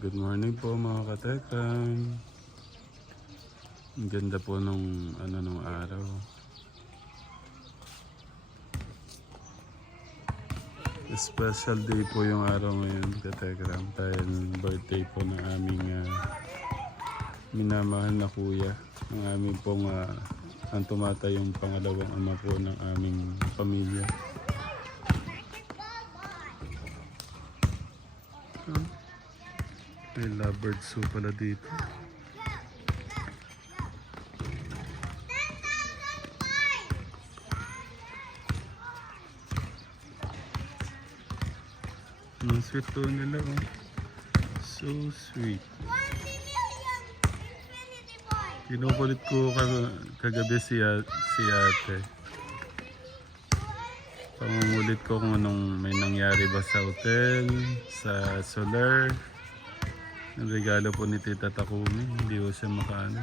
Good morning po mga katekram. Ang ganda po nung ano nung araw. Special day po yung araw ngayon katekram dahil birthday po ng aming ah, minamahal na kuya. Ang aming pong ah, ang tumatay yung pangalawang ama po ng aming pamilya. May lovebird zoo pala dito. Ang sweet to nila oh. So sweet. Kinukulit ko kag- kagabi si, si ate. Pangungulit ko kung anong may nangyari ba sa hotel, sa solar. Ang regalo po ni Tita Takumi, hindi ko siya makaano.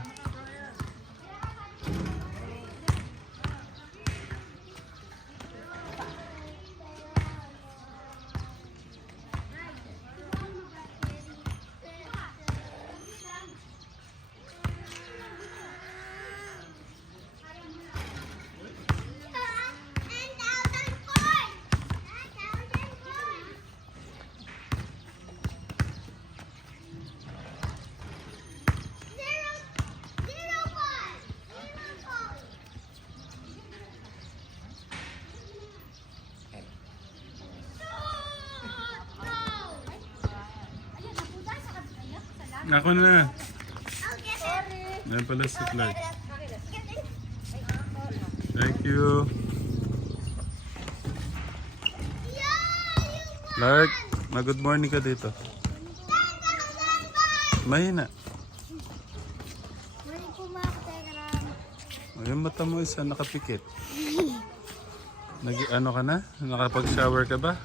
Ako na. Yan pala si Clark. Thank you. Clark, mag-good morning ka dito. Mahina. Yung mata mo isa nakapikit. Nag ano ka na? Nakapag-shower ka ba?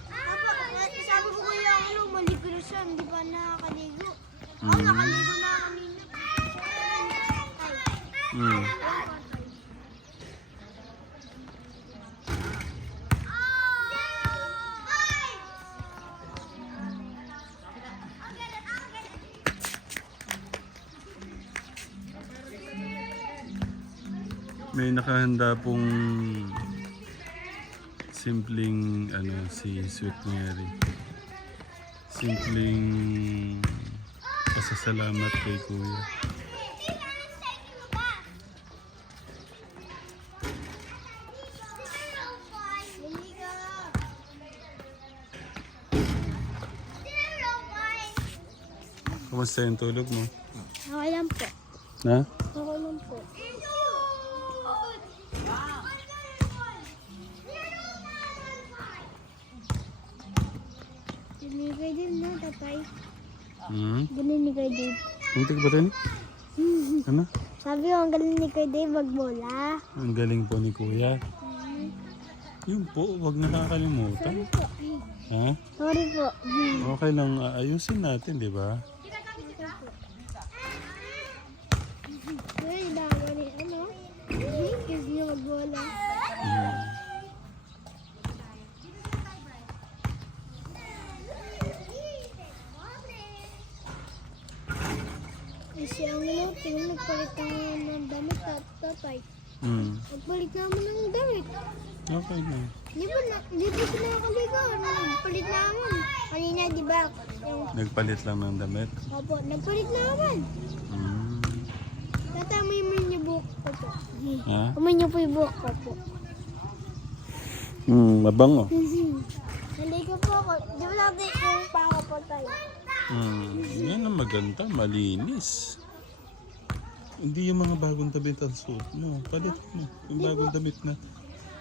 Sabi ko kuya, ano, maligo na siya, hindi pa nakakaligo. Ako Mm. nakaligo na kanina. Hmm. May nakahanda pong simpleng ano si Sweet Mary. Simpleng pasasalamat kay Kuya. Kumusta yung tulog mo? Okay lang po. Na? Okay lang po. Binigay din na, tatay. Hmm? Galing ni Kuya Dave. Hindi ka ba rin? Ano? Sabi ko, ang galing ni Kuya Dave magbola. Ang galing po ni Kuya. Yun po, wag na nakakalimutan. Po. Ha? Sorry po. Okay lang, ayusin natin, di ba? Nagpalit naman ng damit at tatay. Hmm. Nagpalit naman ng damit. Okay na. Di ba, na, di ba sila nakaligo? Nagpalit naman. Kanina, di ba? Yung, Nagpalit lang ng damit. opo, nagpalit naman. Hmm. Tatay, may may niyo buhok ko po. Ha? Amoy niyo po yung buhok ko po. Hmm, mabango. Naligo po ako. Di ba natin yung pako po tayo? Hmm. Yan ang maganda, malinis. Hindi yung mga bagong damit ang suot mo. Palit mo. Yung bagong damit na.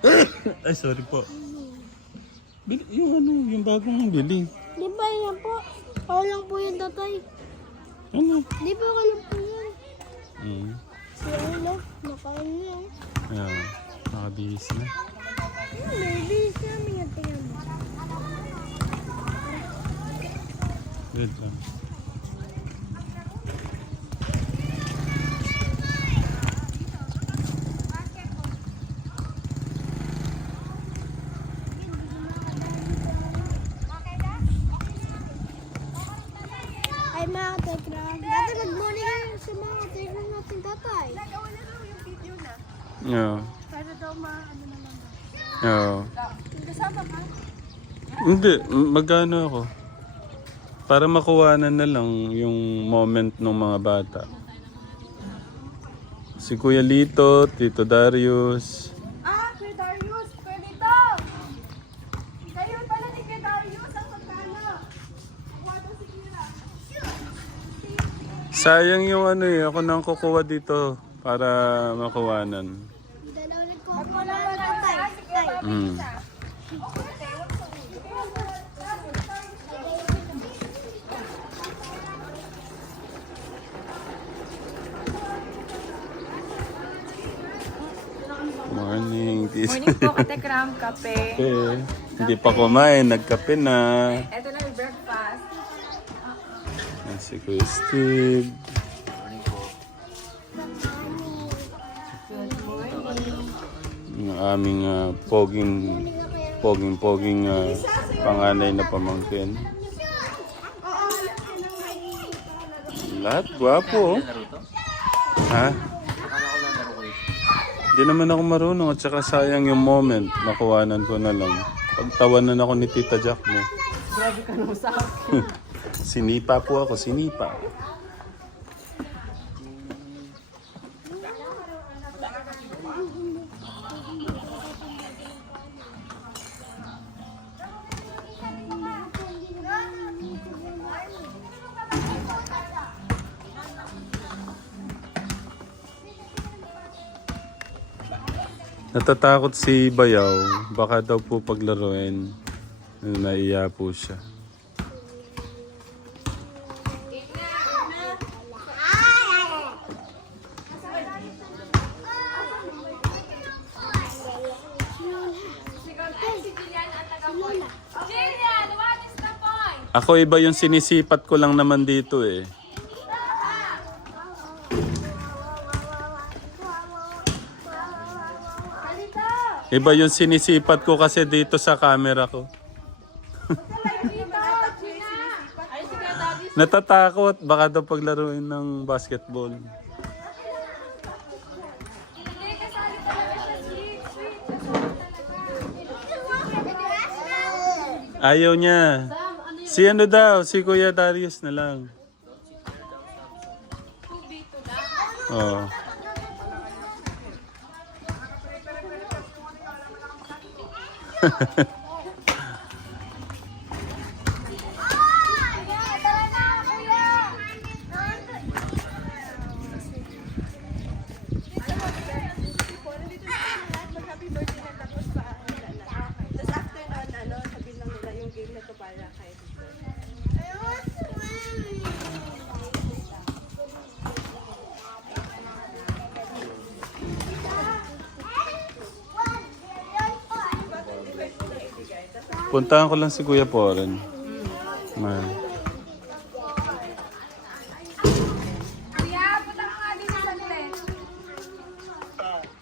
Ay, sorry po. Bili, yung ano, yung bagong bili. Di ba yan po? Ako lang po yung tatay. Ano? Di ba ako lang po yan? Hmm. Si Alo, nakain niya. Ayan, nakabihis na. Hmm, may bilis namin yung tingnan mo. Wait lang. Ay, mga katekram. Dati nag-morning kami sa mga katekram natin tatay. Yeah. Para daw ma, ano na lang. Yeah. Kasama ka? Hindi, magkano ako? Para makuwanan na lang yung moment ng mga bata. Si Kuya Lito, Tito Darius. Ah, Kuya Darius! Kuya Lito! Kayo pala ni Kuya Darius ang magkano. Kuha daw si Kira. Sayang yung ano eh, ako nang kukuha dito para makuwanan. Mm. Morning, tis. Morning po, Katekram, kape. Kape. Hindi pa kumain, nagkape na. Ito Si Kuya Steve. Yung aming ah, poging poging poging ah, panganay na pamangkin. Lahat gwapo. oh. Ha? Di naman ako marunong at saka sayang yung moment. Nakuwanan ko na lang. Pagtawanan ako ni Tita Jack mo. Grabe ka sa akin. Sinipa po ako, sinipa. Natatakot si Bayaw. Baka daw po paglaruin. Naiya po siya. Ako iba yung sinisipat ko lang naman dito eh. Iba yung sinisipat ko kasi dito sa camera ko. Natatakot. Baka daw paglaruin ng basketball. Ayaw niya. Si ano daw? Si Kuya Darius na lang. Oo. Puntahan ko lang si Kuya Poren. Man. Kuya, punta ka nga din sa saglit.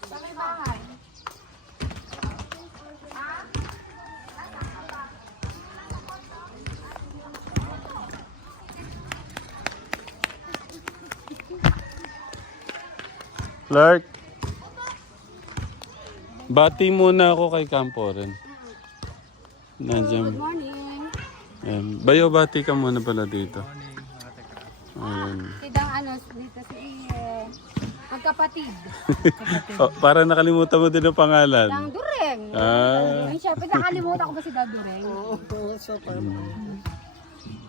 Sa may bahay. Clark. Bati muna ako kay Camporen. Nandiyan. Morning. Ayan. Bayo, bati ka muna pala dito. Ayun. Tidang ano, dito si eh, magkapatid. Oh, para nakalimutan mo din ang pangalan. Ang Dureng. Ah. Ay, syempre, nakalimutan ko ba si Dad Dureng?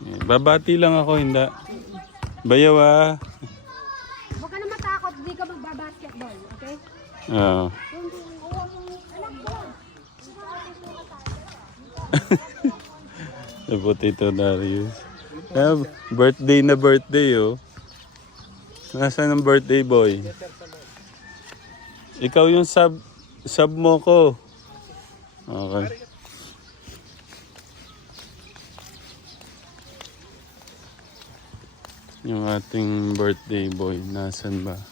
Eh, Babati lang ako, hindi. Bayaw ah. Huwag ka na matakot, di ka magbabasketball, okay? Oo. Sa Tito Darius. Ah, birthday na birthday oh. Nasaan ang birthday boy? Ikaw yung sub sub mo ko. Okay. Yung ating birthday boy, nasan ba?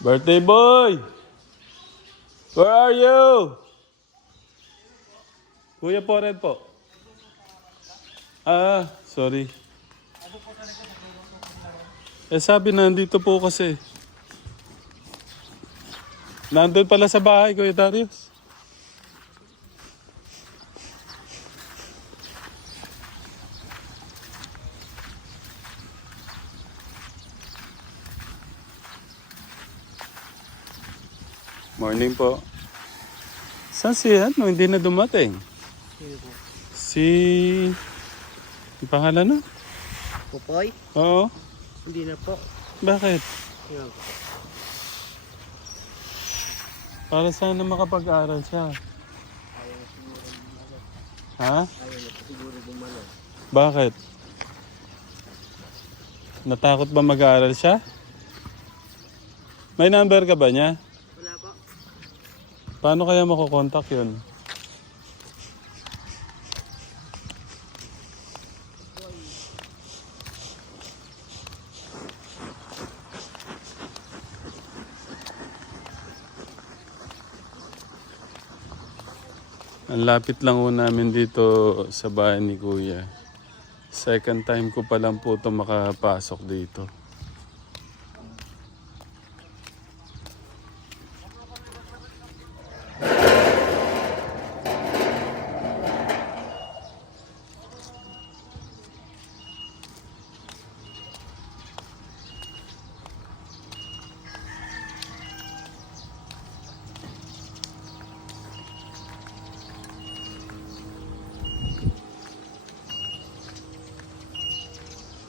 Birthday boy! Where are you? Kuya po rin po. Ah, sorry. Eh sabi nandito po kasi. Nandun pala sa bahay, Kuya Darius. Morning po. Saan si ano? Hindi na dumating. Si... Ang pangalan na? Pupoy? Oo. Hindi na po. Bakit? Yun. Para sana makapag-aral siya. Ha? Bakit? Natakot ba mag-aaral siya? May number ka ba niya? Po. Paano kaya makukontak yun? Ang lapit lang ho namin dito sa bahay ni Kuya. Second time ko pa lang po ito makapasok dito.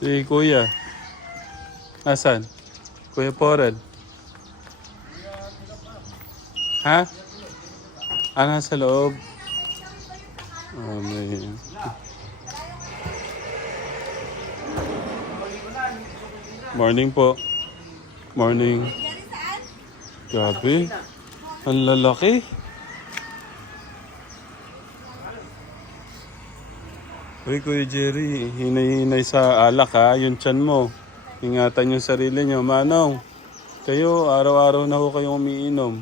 Si Kuya. Asan? Kuya Porel. Ha? Ah, nasa loob. Oh, may... Morning po. Morning. Grabe. Ang lalaki. Uy, Kuya Jerry, hinay-hinay sa alak ha, yung tiyan mo. Ingatan yung sarili nyo. Manong, kayo, araw-araw na ho kayong umiinom.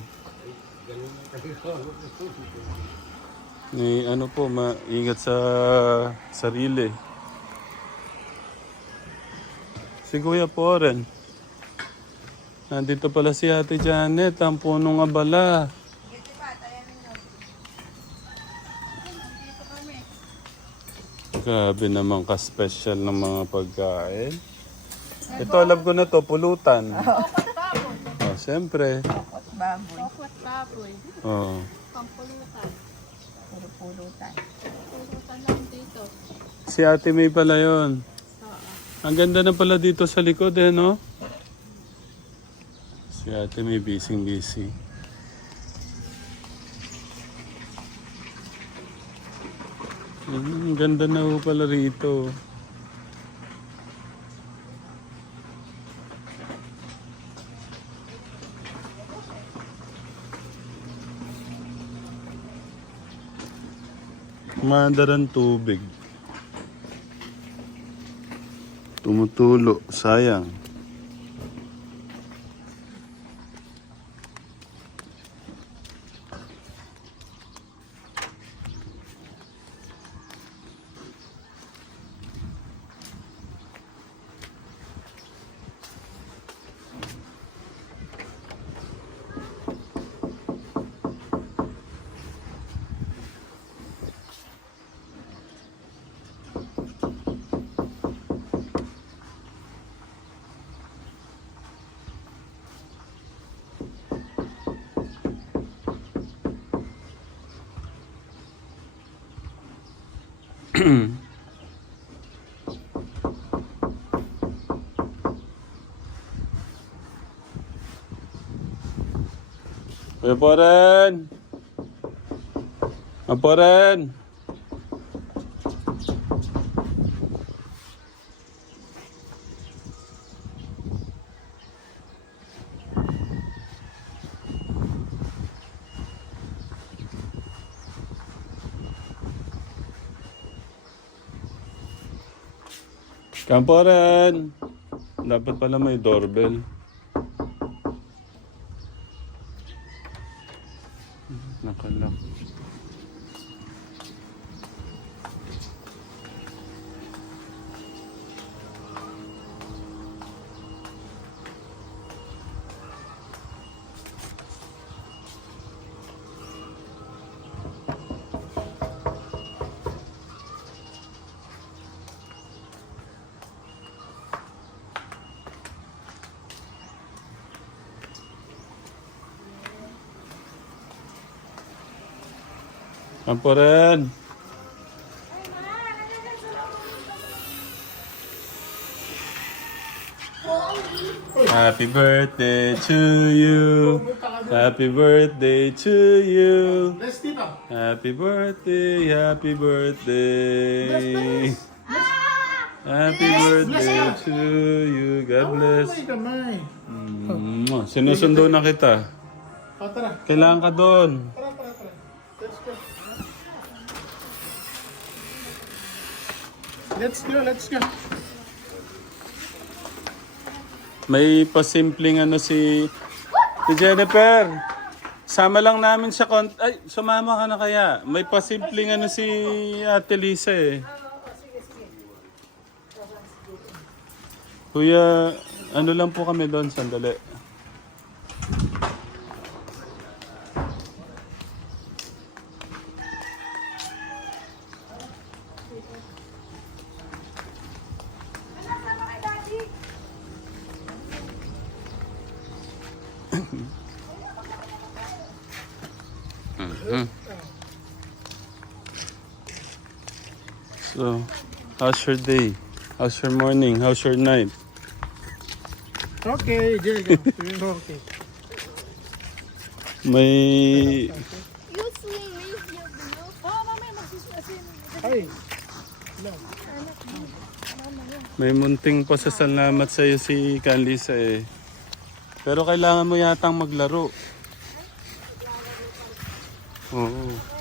Ni ano po, maingat sa sarili. Si Kuya po rin. Nandito pala si Ate Janet, ang punong abala. Grabe naman ka-special ng mga pagkain. Ito alam ko na to, pulutan. Oh, siyempre. Baboy. Okot baboy. Oh. Pampulutan. Puro pulutan. Pulutan lang dito. Si Ate May pala yon. Ang ganda na pala dito sa likod eh, no? Si Ate May busy busy. Mm, Ang ganda na ho pala rito. Maandaran tubig. Tumutulo, sayang. Kuya Poren! Kamporen! Dapat pala may doorbell. Ampuran. Happy birthday to you. Happy birthday to you. Happy birthday, happy birthday. Happy birthday to you. God bless. Mm, sinusundo na kita. O, tara. Kailangan ka doon. Tara, tara, tara. Let's go. Let's go, let's go. May pasimpleng ano si, si Jennifer. Sama lang namin sa kont... Ay, sumama ka na kaya. May pasimpleng ano si Ate Lisa eh. Kuya, ano lang po kami doon, sandali. Your day? How's your morning? How's your night? Okay, Diego. okay. May Use me, raise your blue. Oo, mamaya magsisusin. Ay, may munting pasasalamat sa iyo si Canlisa eh. Pero kailangan mo yatang maglaro. Oo.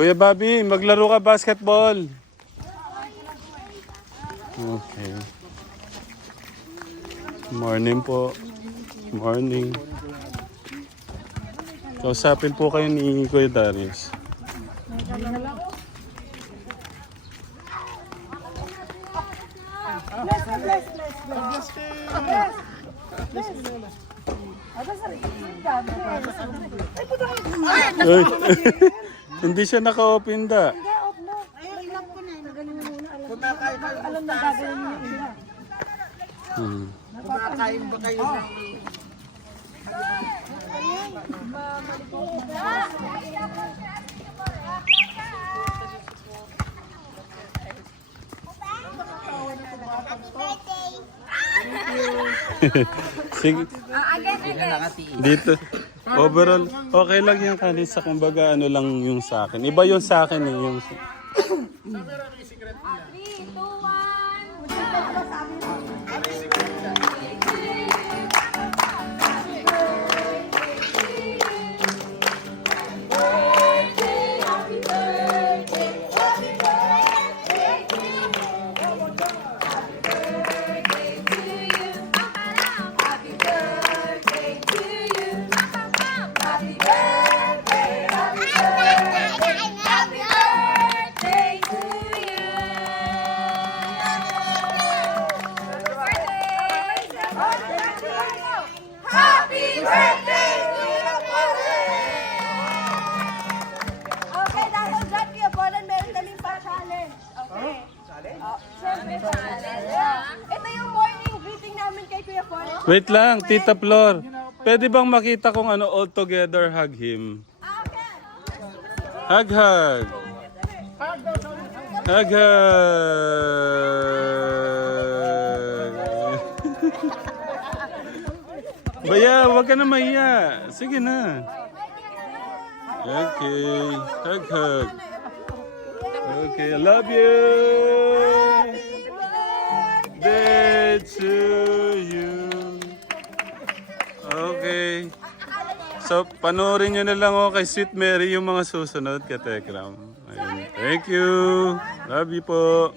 Kuya Bobby, maglaro ka basketball. Okay. Morning po. Morning. Kausapin po kayo ni Kuya Darius. Ay, Hindi siya naka-open da. Hmm. Kumakain ba kayo ng... Sige, again. dito. Overall, okay lang yung kanisa. Kumbaga, ano lang yung sa akin. Iba yung sa akin eh. Yung... Wait lang, Tita Flor. Pwede bang makita kung ano all together hug him? Hug, hug. Hug, hug. Baya, wag ka na mahiya. Sige na. Okay. Hug, hug. Okay, I love you. Day to you. Okay. So, panoorin nyo na lang ako kay Sweet Mary yung mga susunod kay Tekram. Thank you. Love you po.